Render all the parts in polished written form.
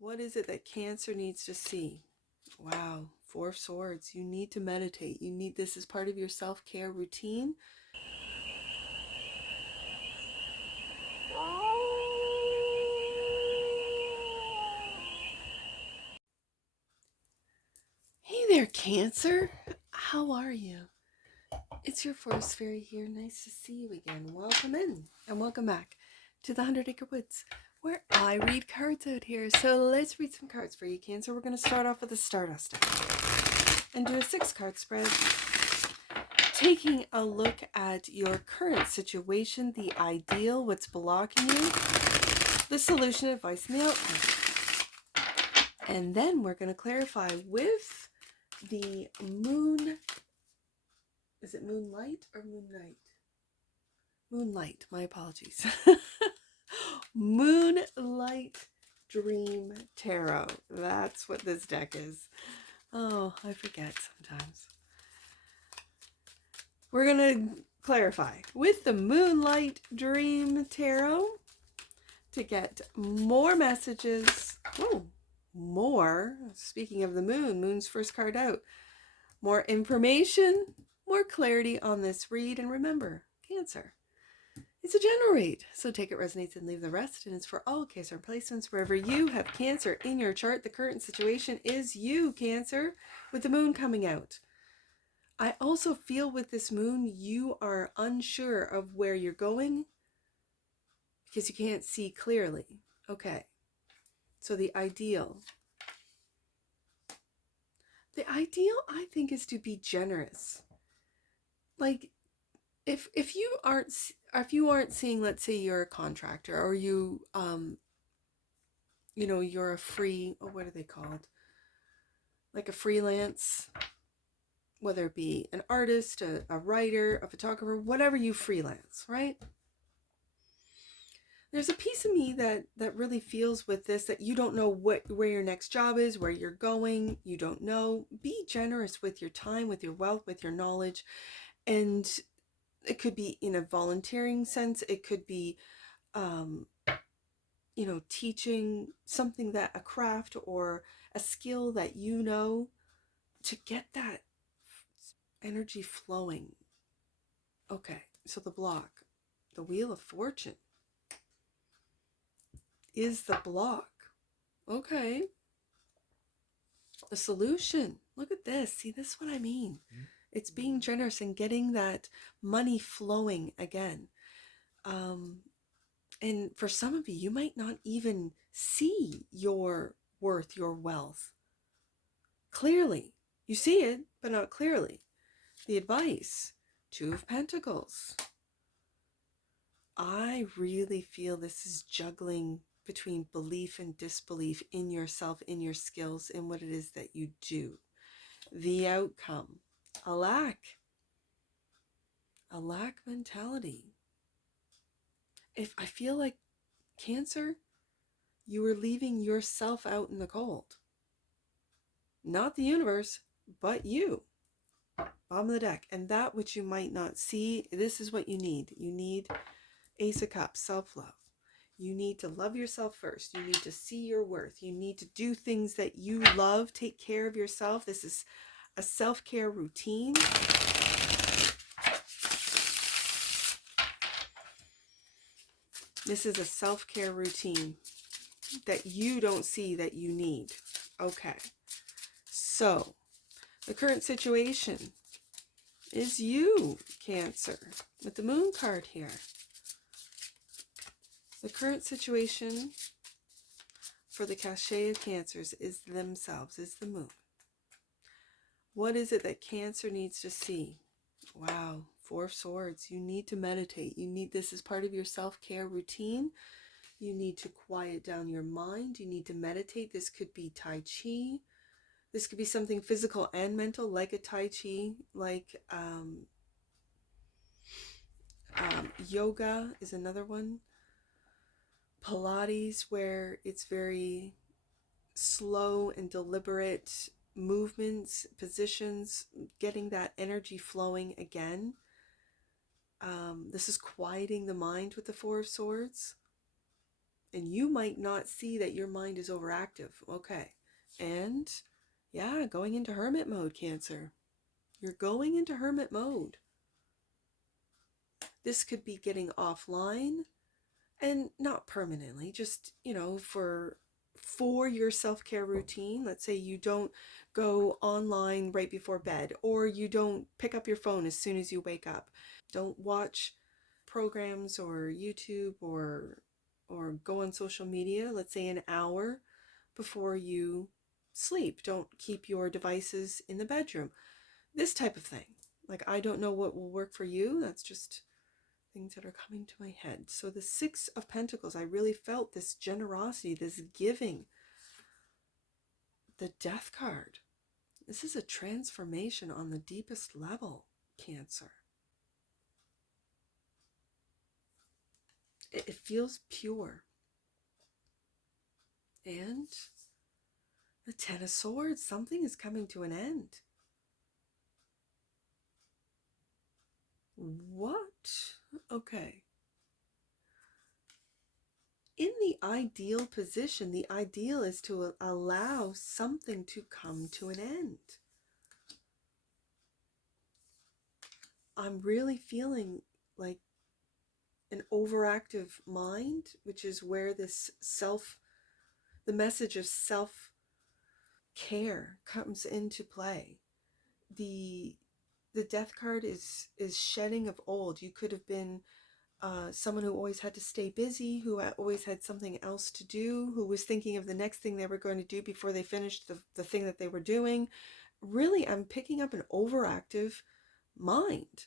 What is it that Cancer needs to see? Wow, Four of Swords. You need to meditate. This is part of your self-care routine. Hey there, Cancer. How are you? It's your Forest Fairy here. Nice to see you again. Welcome in and welcome back to the 100 Acre Woods, where I read cards out here. So let's read some cards for you, Cancer. We're going to start off with the Stardust deck and do a 6-card spread, taking a look at your current situation, the ideal, what's blocking you, the solution, advice, and the outcome. And then we're going to clarify with the moon. Is it Moonlight or Moon Knight? Moonlight, my apologies. Moonlight Dream Tarot. That's what this deck is. Oh, I forget sometimes. We're going to clarify with the Moonlight Dream Tarot to get more messages. Oh, more. Speaking of the moon, moon's first card out. More information, more clarity on this read. And remember, Cancer, it's a general read, so take it resonates and leave the rest. And it's for all Cancer placements wherever you have Cancer in your chart. The current situation is you, Cancer, with the moon coming out. I also feel with this moon, you are unsure of where you're going because you can't see clearly. Okay, so the ideal, I think, is to be generous. Like, if you aren't seeing, let's say you're a contractor, or you you're a free, what are they called, like a freelance, whether it be an artist, a writer, a photographer, whatever you freelance, right? There's a piece of me that really feels with this, that you don't know where your next job is, where you're going. You don't know. Be generous with your time, with your wealth, with your knowledge. And it could be in a volunteering sense. It could be, teaching something, that a craft or a skill that you know, to get that energy flowing. Okay, so the block, the Wheel of Fortune is the block. Okay. The solution. Look at this. See, this is what I mean. It's being generous and getting that money flowing again. And for some of you, you might not even see your worth, your wealth clearly. You see it, but not clearly. The advice, 2 of Pentacles. I really feel this is juggling between belief and disbelief in yourself, in your skills, in what it is that you do. The outcome, a lack mentality. If I feel like, Cancer, you are leaving yourself out in the cold. Not the universe, but you. Bottom of the deck. And that which you might not see, this is what you need. You need Ace of Cups, self-love. You need to love yourself first. You need to see your worth. You need to do things that you love. Take care of yourself. This is a self-care routine. This is a self-care routine that you don't see that you need. Okay. So, the current situation is you, Cancer, with the Moon card here. The current situation for the cachet of Cancers is themselves, is the moon. What is it that Cancer needs to see? Wow, 4 of Swords. You need to meditate. This is part of your self-care routine. You need to quiet down your mind. You need to meditate. This could be Tai Chi. This could be something physical and mental, like a Tai Chi, like yoga is another one. Pilates, where it's very slow and deliberate movements, positions, getting that energy flowing again. This is quieting the mind with the 4 of Swords. And you might not see that your mind is overactive. Okay. And yeah, going into hermit mode, Cancer. You're going into hermit mode. This could be getting offline, and not permanently, just, for your self-care routine. Let's say you don't go online right before bed, or you don't pick up your phone as soon as you wake up. Don't watch programs or YouTube or go on social media, let's say an hour before you sleep. Don't keep your devices in the bedroom. This type of thing. Like, I don't know what will work for you. That's just things that are coming to my head. So the Six of Pentacles, I really felt this generosity, this giving. The Death card. This is a transformation on the deepest level, Cancer. It feels pure. And the Ten of Swords, something is coming to an end. What? Okay. In the ideal position, the ideal is to allow something to come to an end. I'm really feeling like an overactive mind, which is where this the message of self-care comes into play. The Death card is shedding of old. You could have been someone who always had to stay busy, who always had something else to do, who was thinking of the next thing they were going to do before they finished the thing that they were doing. Really, I'm picking up an overactive mind.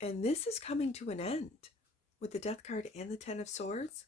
And this is coming to an end with the Death card and the Ten of Swords,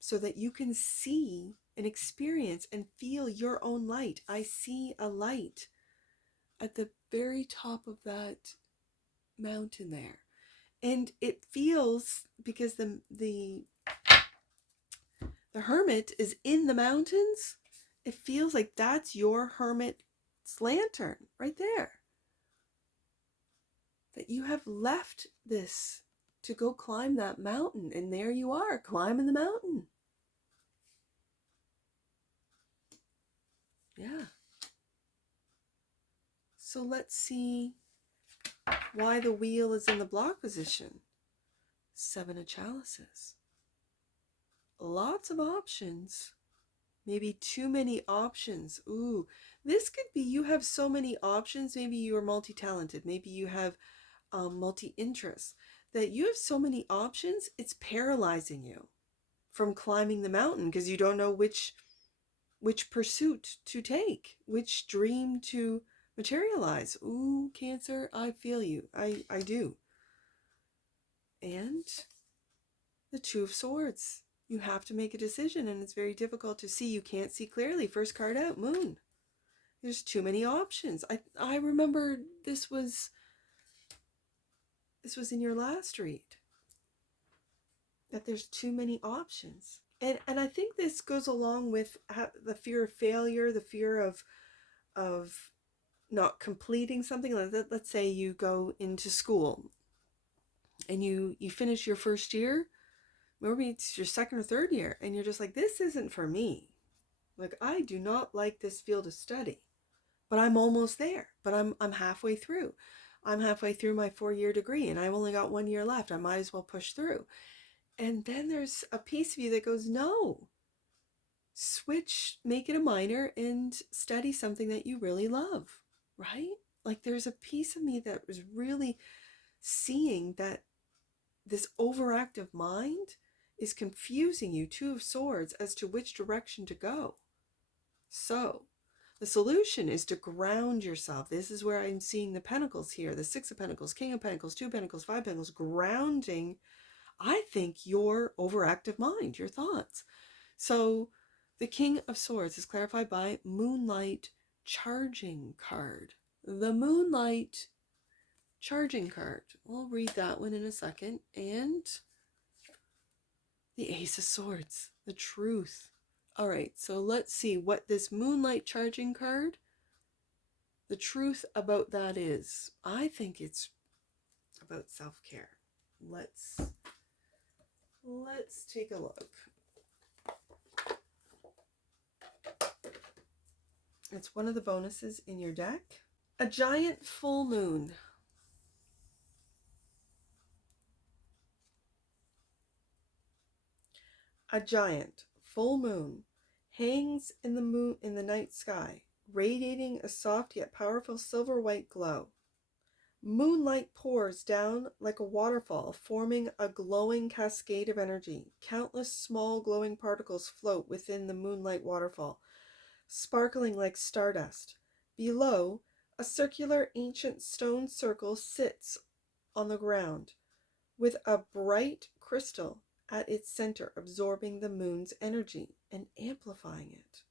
so that you can see and experience and feel your own light. I see a light at the very top of that mountain there. And it feels, because the hermit is in the mountains, it feels like that's your hermit's lantern right there. That you have left this to go climb that mountain, and there you are, climbing the mountain. Yeah. So let's see why the wheel is in the block position. Seven of Chalices. Lots of options. Maybe too many options. Ooh, this could be you have so many options. Maybe you are multi-talented. Maybe you have multi-interests. That you have so many options, it's paralyzing you from climbing the mountain, because you don't know which pursuit to take, which dream to materialize. Ooh, Cancer, I feel you. I do. And the Two of Swords. You have to make a decision, and it's very difficult to see. You can't see clearly. First card out, Moon. There's too many options. I remember this was in your last read, that there's too many options. And I think this goes along with the fear of failure, the fear of not completing something. Let's say you go into school and you finish your first year, maybe it's your second or third year, and you're just like, this isn't for me. Like, I do not like this field of study, but I'm almost there. But I'm halfway through. I'm halfway through my 4-year degree, and I've only got 1 year left. I might as well push through. And then there's a piece of you that goes, no, switch, make it a minor, and study something that you really love, right? Like, there's a piece of me that was really seeing that this overactive mind is confusing you, Two of Swords, as to which direction to go. So the solution is to ground yourself. This is where I'm seeing the Pentacles here, the Six of Pentacles, King of Pentacles, Two of Pentacles, Five of Pentacles, grounding, I think, your overactive mind, your thoughts. So the King of Swords is clarified by Moonlight charging card. The Moonlight charging card. We'll read that one in a second. And the Ace of Swords, the truth. All right, so let's see what this Moonlight charging card, the truth about that is. I think it's about self-care. Let's take a look. It's one of the bonuses in your deck. A giant full moon. A giant full moon hangs in the night sky, radiating a soft yet powerful silver white glow. Moonlight pours down like a waterfall, forming a glowing cascade of energy. Countless small glowing particles float within the moonlight waterfall, sparkling like stardust. Below, a circular ancient stone circle sits on the ground, with a bright crystal at its center, absorbing the moon's energy and amplifying it.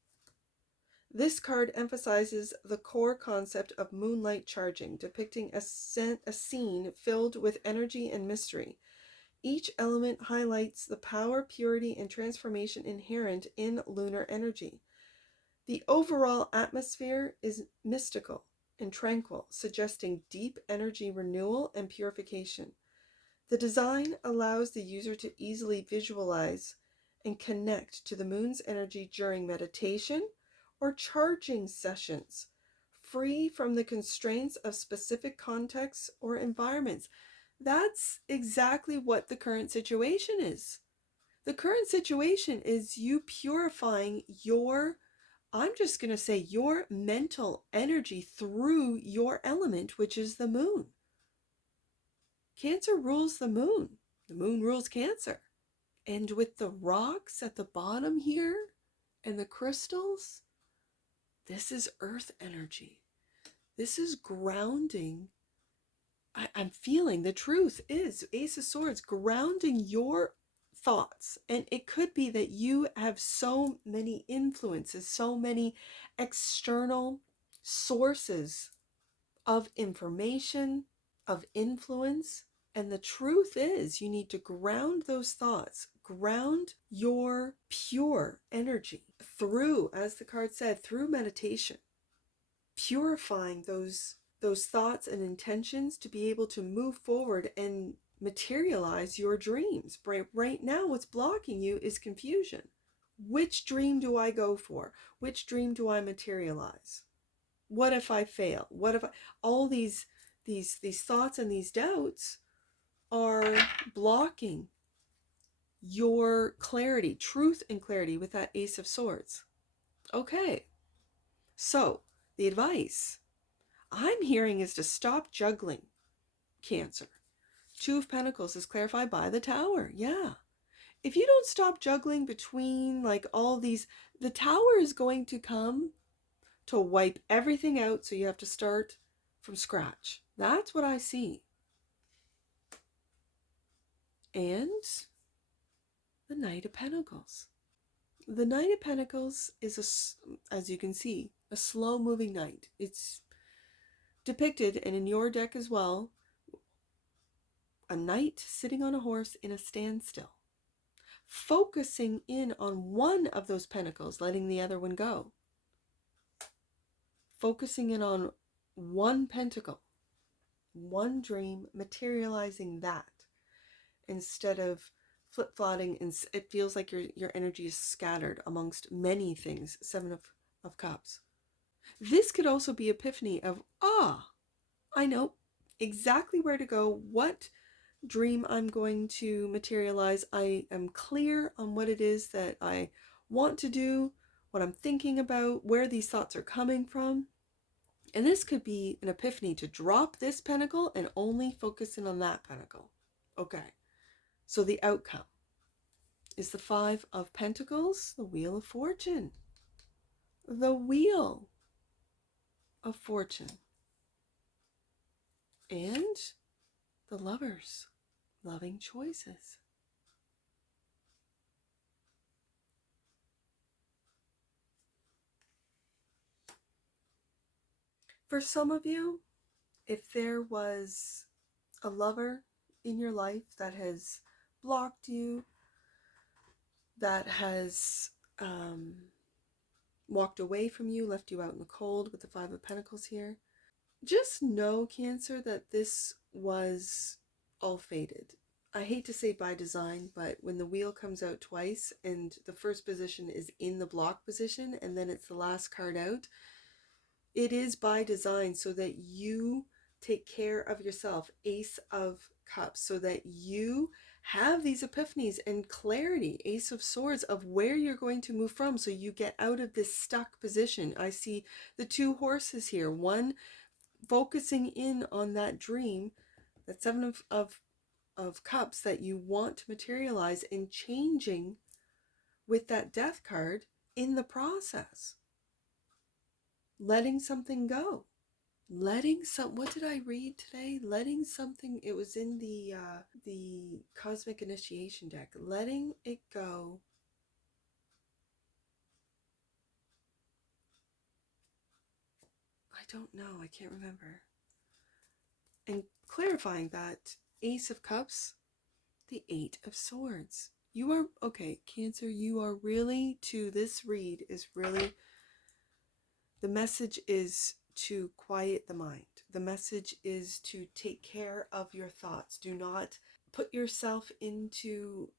This card emphasizes the core concept of moonlight charging, depicting a scene filled with energy and mystery. Each element highlights the power, purity, and transformation inherent in lunar energy. The overall atmosphere is mystical and tranquil, suggesting deep energy renewal and purification. The design allows the user to easily visualize and connect to the moon's energy during meditation or charging sessions, free from the constraints of specific contexts or environments. That's exactly what the current situation is. The current situation is you purifying your, I'm just going to say, your mental energy through your element, which is the moon. Cancer rules the moon. The moon rules Cancer. And with the rocks at the bottom here and the crystals, this is earth energy. This is grounding. I'm feeling the truth is Ace of Swords, grounding your thoughts. And it could be that you have so many influences, so many external sources of information, of influence. And the truth is, you need to ground those thoughts, ground your pure energy through, as the card said, through meditation, purifying those thoughts and intentions to be able to move forward and materialize your dreams. Right now, what's blocking you is confusion. Which dream do I go for? Which dream do I materialize? What if I fail? What if all these thoughts and these doubts are blocking your clarity, truth and clarity with that Ace of Swords. Okay, so the advice I'm hearing is to stop juggling, Cancer. Two of Pentacles is clarified by the Tower. Yeah. If you don't stop juggling between like all these, the Tower is going to come to wipe everything out, so you have to start from scratch. That's what I see. And the Knight of Pentacles. The Knight of Pentacles is, as you can see, a slow-moving knight. It's depicted, and in your deck as well, a knight sitting on a horse in a standstill, focusing in on one of those pentacles, letting the other one go. Focusing in on one pentacle, one dream, materializing that, instead of flip-flopping, and it feels like your energy is scattered amongst many things. Seven of Cups. This could also be epiphany of, I know exactly where to go, what dream I'm going to materialize. I am clear on what it is that I want to do, what I'm thinking about, where these thoughts are coming from. And this could be an epiphany to drop this pentacle and only focus in on that pentacle. Okay, so the outcome is the Five of Pentacles, the Wheel of Fortune. The Wheel of Fortune. And the Lovers, loving choices. For some of you, if there was a lover in your life that has blocked you, that has walked away from you, left you out in the cold with the Five of Pentacles here, just know, Cancer, that this was all fated. I hate to say by design, but when the wheel comes out twice and the first position is in the block position and then it's the last card out, It is by design so that you take care of yourself. Ace of Cups, so that you have these epiphanies and clarity. Ace of Swords, of where you're going to move from, so you get out of this stuck position. I see the two horses here. One focusing in on that dream, that Seven of Cups that you want to materialize, and changing with that Death card in the process. Letting something go. What did I read today? Letting something, it was in the Cosmic Initiation deck. Letting it go. I don't know, I can't remember. And clarifying that Ace of Cups, the Eight of Swords. You are, okay, Cancer, you are really, to this read is really, the message is to quiet the mind. The message is to take care of your thoughts. Do not put yourself into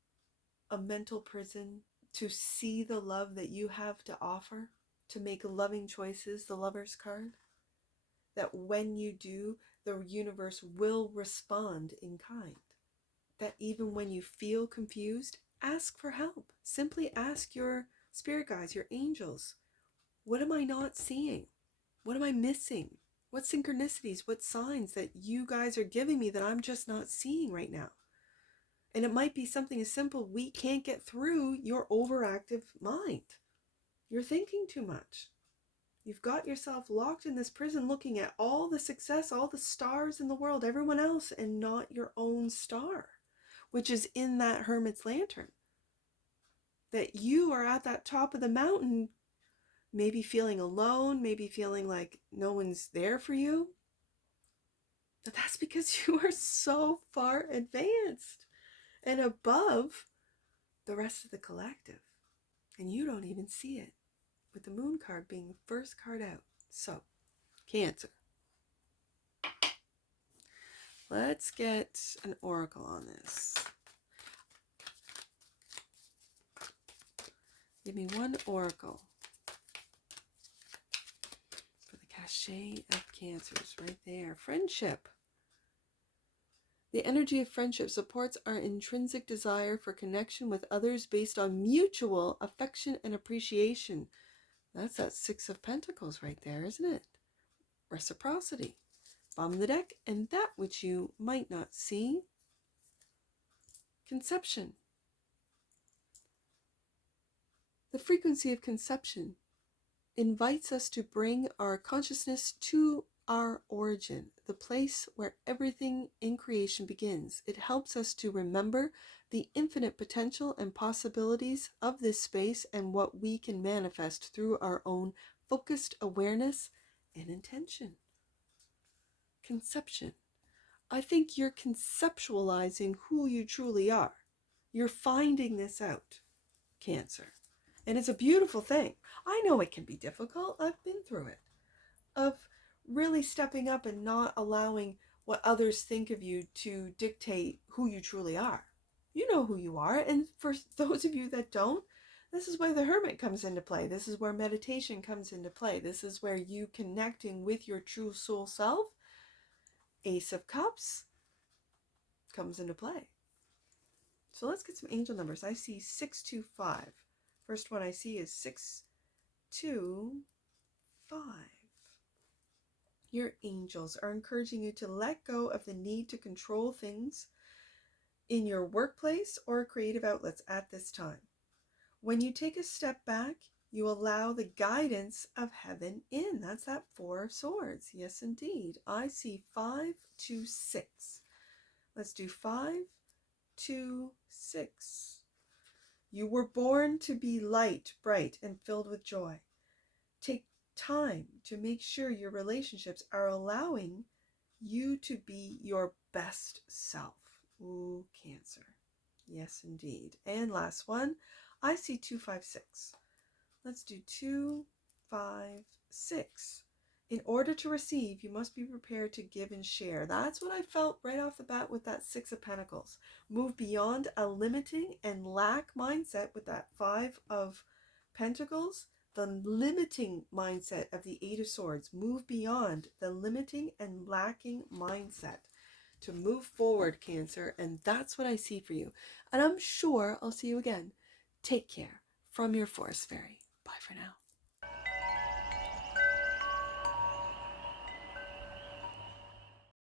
a mental prison, to see the love that you have to offer, to make loving choices, the Lover's card. That when you do, the universe will respond in kind. That even when you feel confused, ask for help. Simply ask your spirit guides, your angels, what am I not seeing? What am I missing? What synchronicities, what signs that you guys are giving me that I'm just not seeing right now? And it might be something as simple, we can't get through your overactive mind. You're thinking too much. You've got yourself locked in this prison looking at all the success, all the stars in the world, everyone else, and not your own star, which is in that Hermit's Lantern. That you are at that top of the mountain, maybe feeling alone, maybe feeling like no one's there for you. But that's because you are so far advanced and above the rest of the collective. And you don't even see it, with the Moon card being the first card out. So, Cancer. Let's get an oracle on this. Give me one oracle for the cachet of Cancers right there. Friendship. The energy of friendship supports our intrinsic desire for connection with others based on mutual affection and appreciation. That's that Six of Pentacles right there, isn't it? Reciprocity. Bottom of the deck, and that which you might not see. Conception. The frequency of conception invites us to bring our consciousness to our origin, the place where everything in creation begins. It helps us to remember the infinite potential and possibilities of this space and what we can manifest through our own focused awareness and intention. Conception. I think you're conceptualizing who you truly are. You're finding this out, Cancer. And it's a beautiful thing. I know it can be difficult. I've been through it. Of really stepping up and not allowing what others think of you to dictate who you truly are. You know who you are. And for those of you that don't, this is where the Hermit comes into play. This is where meditation comes into play. This is where you connecting with your true soul self, Ace of Cups, comes into play. So let's get some angel numbers. I see 625. First one I see is 625. Your angels are encouraging you to let go of the need to control things in your workplace or creative outlets at this time. When you take a step back, you allow the guidance of heaven in. That's that Four of Swords. Yes, indeed. I see 5, 2, 6. Let's do 5, 2, 6. You were born to be light, bright, and filled with joy. Take time to make sure your relationships are allowing you to be your best self. Ooh, Cancer. Yes, indeed. And last one, I see 2, 5, 6. Let's do 2, 5, 6. In order to receive, you must be prepared to give and share. That's what I felt right off the bat with that Six of Pentacles. Move beyond a limiting and lack mindset with that Five of Pentacles. the limiting mindset of the Eight of Swords. Move beyond the limiting and lacking mindset to move forward, Cancer. And that's what I see for you. And I'm sure I'll see you again. Take care from your Forest Fairy. Bye for now.